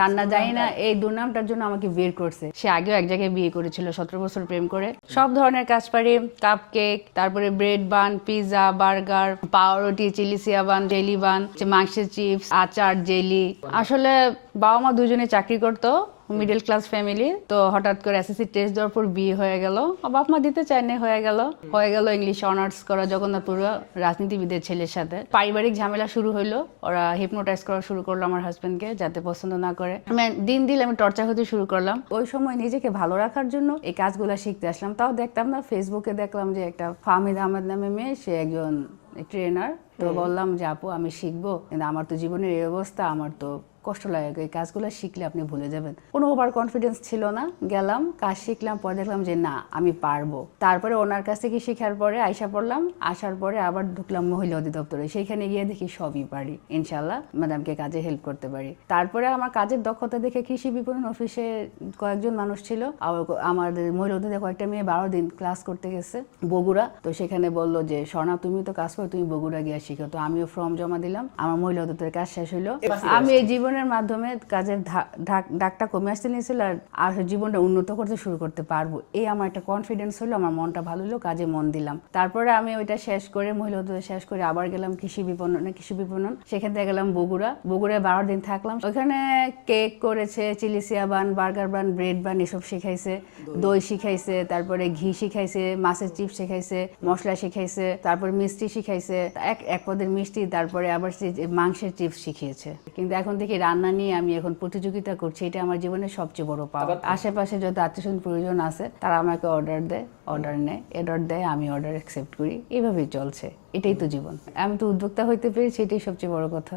রান্না জানি না এই দুর্নামটার জন্য আমাকে বের করছে। সে আগেও এক জায়গায় বিয়ে করেছিল, 17 বছর প্রেম করে। সব ধরনের কাজ পারি, কাপ কেক, তারপরে ব্রেড বান, পিৎজা, বার্গার, পাউরুটি, চিলি সিয়াবান, জেলি বান, মাংসের চিপস, আচার, জেলি। আসলে বাবা মা দুজনে চাকরি করতো, মিডল ক্লাস ফ্যামিলি। তো হঠাৎ করে এসএসসি টেস্ট দেওয়ার পর বিয়ে হয়ে গেল। বাপ মা দিতে চায়নি, হয়ে গেল ইংলিশ অনার্স করা জগন্নাথপুর রাজনীতিবিদের ছেলের সাথে। পারিবারিক ঝামেলা শুরু হইলো, ওরা হিপনোটাইজ করা শুরু করলো আমার হাজবেন্ডকে, যাতে পছন্দ না করে। দিন আমি টর্চার হতে শুরু করলাম। ওই সময় নিজেকে ভালো রাখার জন্য এই কাজগুলো শিখতে আসলাম। তাও দেখতাম না, ফেসবুকে দেখলাম যে একটা ফাহমিদ আহমেদ নামে মেয়ে, সে একজন ট্রেনার। তো বললাম যে আপু আমি শিখবো, কিন্তু আমার তো জীবনের এই অবস্থা, আমার তো কষ্ট লাগে, এই কাজগুলো শিখলে আপনি ভুলে যাবেন। কোনো ওভার কনফিডেন্স ছিল না, গেলাম কাজ শিখলাম, পরে দেখলাম যে না আমি পারবো। তারপরে ওনার কাছ থেকে শেখার পরে আইসা পড়লাম, আসার পরে আবার ঢুকলাম মহিলা অধিদপ্তরে। সেইখানে গিয়ে দেখি সবই পারি, ইনশাল্লাহ ম্যাডামকে কাজে হেল্প করতে পারি। তারপরে আমার কাজের দক্ষতা দেখে কৃষি বিপণন অফিসে কয়েকজন মানুষ ছিল, আমাদের মহিলা অধিদপ্তরে কয়েকটা মেয়ে 12 দিন ক্লাস করতে গেছে বগুড়া। তো সেখানে বললো যে স্বর্ণা তুমি তো কাজ করো, তুমি বগুড়া গিয়ে শিখো। তো আমিও ফর্ম জমা দিলাম, আমার মহিলা অধিদপ্তরের কাজ শেষ হইলো। আমি এই জীবনের মাধ্যমে কাজের ডাকটা কমে আসতে নিয়েছিল, আর জীবনটা উন্নত করতে শুরু করতে পারবো, এই আমার একটা কনফিডেন্স হলো, আমার মনটা ভালো হলো, কাজে মন দিলাম। তারপরে আমি ওইটা শেষ করে মহিলা অধিদপ্তর শেষ করে আবার গেলাম কৃষি বিপণন। সেখান থেকে গেলাম বগুড়ায় 12 দিন থাকলাম। ওইখানে কেক করেছে, চিলি সিয়াবান, বার্গার বান, ব্রেড বান, এসব শিখাইছে, দই শিখাইছে, তারপরে ঘি শিখাইছে, মাছের চিপস শিখাইছে, মশলা শিখাইছে, তারপরে মিষ্টি শিখাইছে, এক পদের মিষ্টি, তারপরে আবার মাংসের চিপস শিখিয়েছে। কিন্তু এখন থেকে রান্না নিয়ে আমি এখন প্রতিযোগিতা করছি, এটা আমার জীবনের সবচেয়ে বড় পাওয়া। আশেপাশে যত আত্মীয়স্বজন প্রয়োজন আছে তারা আমাকে অর্ডার দেয়, আমি অর্ডার অ্যাকসেপ্ট করি, এইভাবেই চলছে। এটাই তো জীবন। আমি তো উদ্যোক্তা হইতে পেরেছি, এটাই সবচেয়ে বড় কথা।